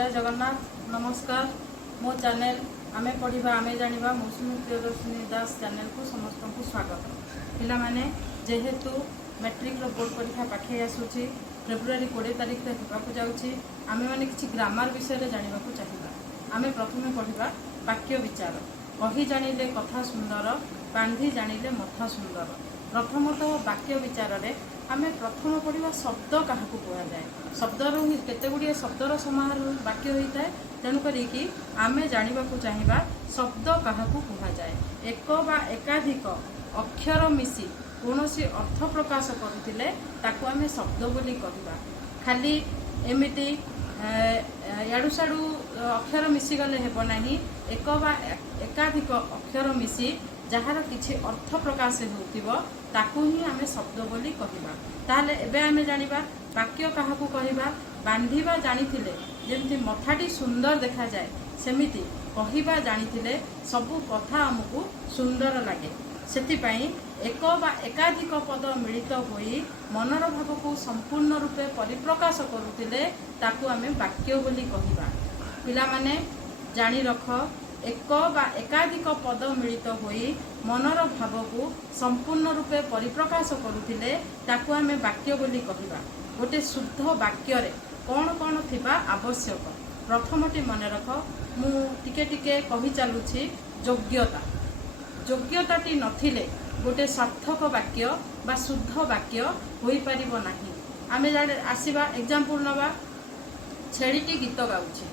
जय जगन्नाथ नमस्कार मो चैनल आमे पढ़ा आमे जाना मौसुमी प्रियदर्शिनी दास चैनल को समस्त को स्वागत। पिला माने जेहेतु मैट्रिक बोर्ड परीक्षा पाखे आसूची फेब्रुआरी 20 तारीख होगा जाऊँगी आमे माने किछि ग्रामर विषय जाना चाहिए। आमे प्रथमे पढ़ा वाक्य विचार। कही जानिले कथा सुंदर बांधी जानिले मथा सुंदर। प्रथमतः वाक्य विचार रे आमे प्रथम पढ़ा शब्द क्या कहुए शब्दर केतेगुड़िए शब्दर समारोह वाक्य होता है तेणुक आमे जाना चाहिए शब्द क्या कहुए एक बा एकाधिक अक्षर मिसी कौन अर्थ प्रकाश करुले ताकू आमे शब्द बोली कहवा। खाली एमिति याडू साडू अक्षर मिसीगले हेब नाही एक बा एकाधिक अक्षर मिसी जार किछि अर्थ प्रकाश होतिबो ताकू ही आमे शब्द बोली कहवा। ताहले एबे आमे जानिबा वाक्य काहाकू कहवा। बांधिबा जानिथिले जेमति मथाटी सुंदर देखा जाए सेमिति कहवा जानिथिले सबु कथा हमकू सुंदर लागे। सेतिपई एक बा एकाधिक पद मिलित होई मनर भाव को संपूर्ण रूपे परिप्रकाश करुतिले ताकू आमे वाक्य बोली कहवा। पिला माने जानी रख एक बा एकाधिक पद मिलित होई मनर भाव को संपूर्ण रूपे परिप्रकाश करुतिले ताकू आमे वाक्य बोली कहवा। गोटे शुद्ध वाक्य रे कौन कौन थिबा आवश्यक प्रथमटी मन रख मु टिके टिके कहि चलुछि योग्यता। योग्यताटी नथिले गोटे सार्थक वाक्य बा शुद्ध वाक्य होई परिबो नाही। आमे जाने आसीबा एग्जांपल नबा छेड़ीटी गीत गाउछि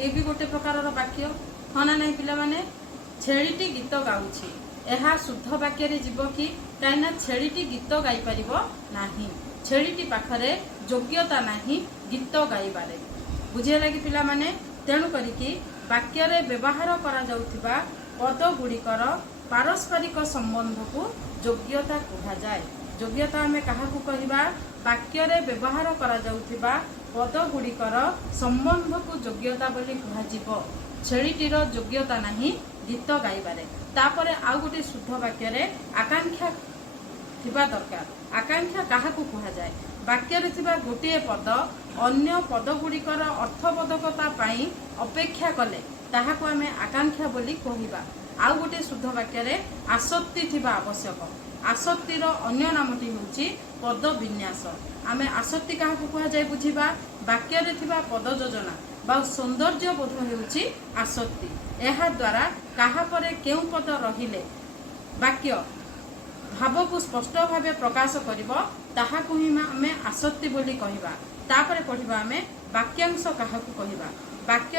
ये भी गोटे प्रकार वाक्य हाँ ना नहीं पिला माने छेड़ीटी गीत गाउछि एहा शुद्ध वाक्य रे जीव कि काइना छेड़ीटी गीत गाई परिबो नाही। छेड़ीटी पाखरे योग्यता नाही गीत गाइबारे बुझे लगी पिला माने तेणु करिकी वाक्य रे व्यवहार करा जाउथिबा पद गुड़िकर पारस्परिक संबंध को योग्यता कहा जाए। योग्यता आमे काहाकू कहवा वाक्य रे व्यवहार करा जाउथिबा पद गुड़िकर संबंध को योग्यता बोली कह। छेड़ीटीर योग्यता नहीं गीत गाइबारे। तापरे आउ गोटे शुद्ध वाक्य रे आकांक्षा थिबा दरकार। आकांक्षा काहाकू कहा जाए वाक्य रे थिबा गोटे पद अन्य पद गुड़िकर अर्थबोधकता पाई अपेक्षा कले ताहाकू आमे आकांक्षा बोली कहवा। आउ गोटे शुद्ध वाक्य रे आसक्ति थिबा आवश्यक। आसक्तिर अन्य नामटी होउची पद विन्यास। आमे आसक्ति काहाकू कहा जाए बुझिबा वाक्य रे थिबा पद योजना बा सौंदर्य बोध होउची आसक्ति। एहा द्वारा काहा परे केउ पद रहिले वाक्य भाव को स्पष्ट भावे प्रकाश करिवो ताहाकू ही आमे आसक्ति बोली कहवा। तापरे पढ़िबा आमे वाक्यांश काहाकू कहवा। वाक्य